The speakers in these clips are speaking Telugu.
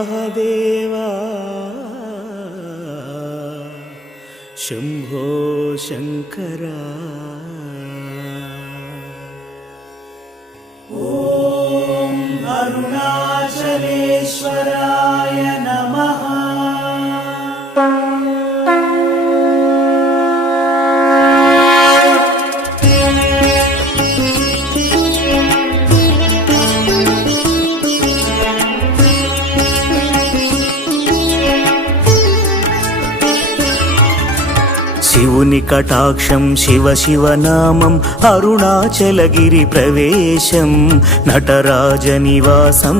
महादेवा शम्भो शङ्करा శివుని కటాక్షం శివ శివనామం అరుణాచలగిరి ప్రవేశం నటరాజ నివాసం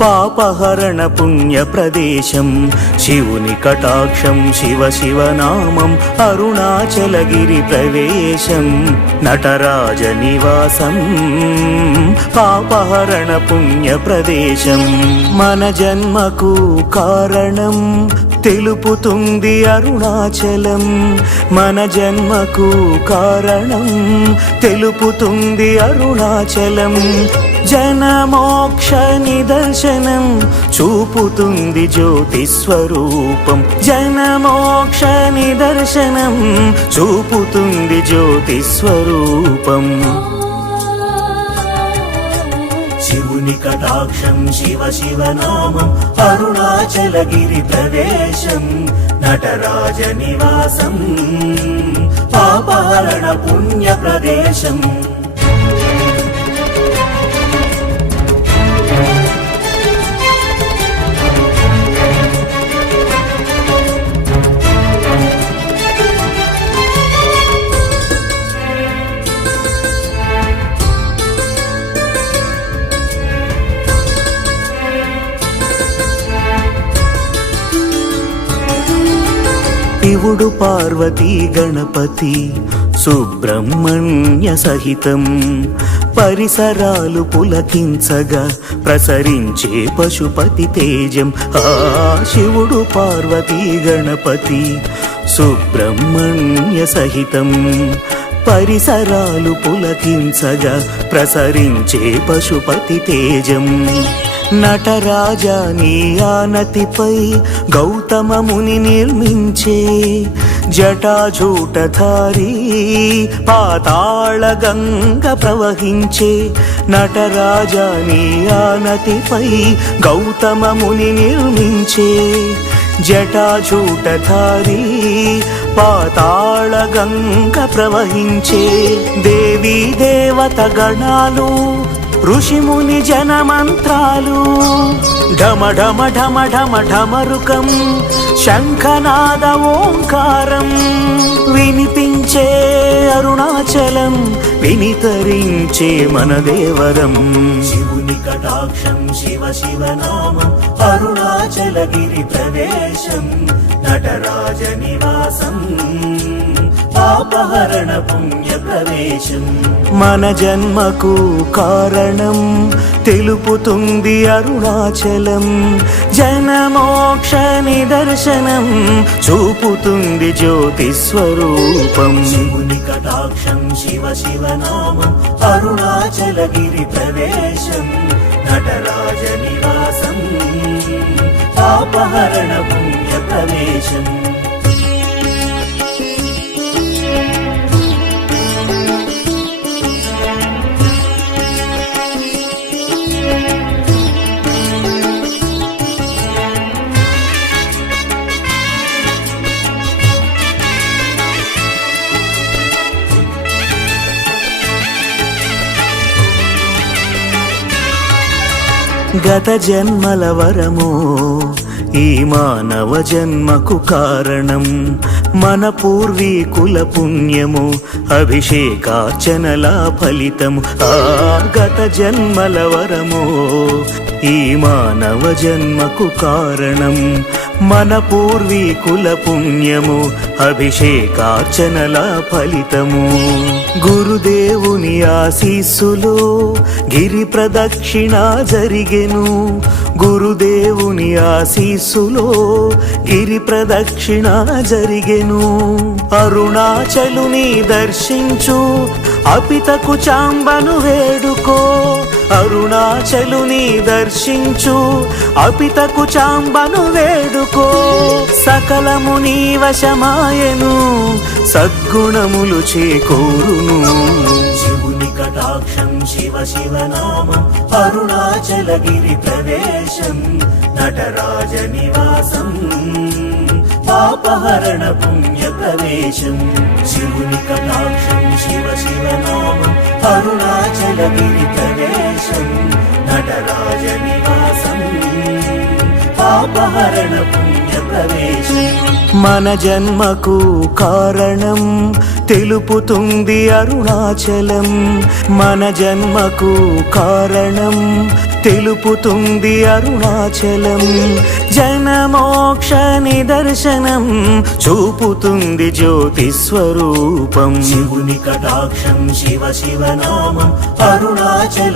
పాపహరణ పుణ్య ప్రదేశం శివుని కటాక్షం శివ శివనామం అరుణాచలగిరి ప్రవేశం నటరాజ నివాసం పాపహరణ పుణ్య ప్రదేశం. మన జన్మకు కారణం తెలుపుతుంది అరుణాచలం. మన జన్మకు కారణం తెలుపుతుంది అరుణాచలం. జనమోక్ష నిదర్శనం చూపుతుంది జ్యోతి స్వరూపం. జనమోక్ష నిదర్శనం చూపుతుంది జ్యోతి స్వరూపం. శివుని కటాక్షం శివ శివ నామం అరుణాచలగిరి ప్రవేశం నటరాజ నివాసం పాపారణ పుణ్య ప్రదేశం శివుడు పార్వతీ గణపతి సుబ్రహ్మణ్య సహితం పరిసరాలు పులకించగా ప్రసరించే పశుపతి తేజం. ఆ శివుడు పార్వతీ గణపతి సుబ్రహ్మణ్య సహితం పరిసరాలు పులకించగా ప్రసరించే పశుపతి తేజం. నటరాజా నీ ఆనతిపై గౌతమ ముని నిర్మించే జటాజూటధారి పాతాళ గంగ ప్రవహించే నటరాజా నీ ఆనతిపై గౌతమ ముని నిర్మించే జటాజూటధారి పాతాళ గంగ ప్రవహించే దేవీ దేవత గణాలు ఋషిముని జనమంత్రాలు. ఢమ ఢమ ఢమ ఢమ ఢమరుకం శంఖనాద ఓంకారం వినిపించే అరుణాచలం వినితరించే మన దేవరం. శివుని కటాక్షం శివ శివనామం అరుణాచలగిరి ప్రవేశం నటరాజ నివాసం. పాపహరణ పుణ్య ప్రవేశం. మన జన్మకు కారణం తెలుపుతుంది అరుణాచలం. జనమోక్ష నిదర్శనం చూపుతుంది జ్యోతి స్వరూపం. శివుని కటాక్షం శివ శివ నామం అరుణాచలగిరి ప్రవేశం. నటరాజ నివాసం పాపహరణ పుణ్య ప్రవేశం. గత జన్మల వరము ఈ మానవ జన్మకు కారణం మన పూర్వీకుల పుణ్యము అభిషేకార్చనల ఫలితము. ఆ గత జన్మల వరము ఈ మానవ జన్మకు కారణం మన పూర్వీకుల పుణ్యము అభిషేకార్చనల ఫలితము. గురుదేవుని ఆశీస్సులో గిరి ప్రదక్షిణ జరిగెను. గురుదేవుని ఆశీస్సులో గిరి ప్రదక్షిణ జరిగెను. అరుణాచలుని దర్శించు అపితకు చాంబను వేడుకో. అరుణాచలుని దర్శించు అపితకు చాంబను వేడుకో. సకలము నీ వశమాయను సద్గుణములు చేకూరును. శివుని కటాక్షం శివ శివనామం అరుణాచలగిరి ప్రవేశం నటరాజ నివాసం పాపహరణ పుణ్య ప్రవేశం. శివుని కటాక్షం శివ శివనామం మన జన్మకు కారణం తెలుపుతుంది అరుణాచలం. మన జన్మకు కారణం తెలుపుతుంది అరుణాచలం. జనమోక్ష నిదర్శనం చూపుతుంది జ్యోతి స్వరూపం. శివుని కటాక్షం శివ శివనామం అరుణాచలం.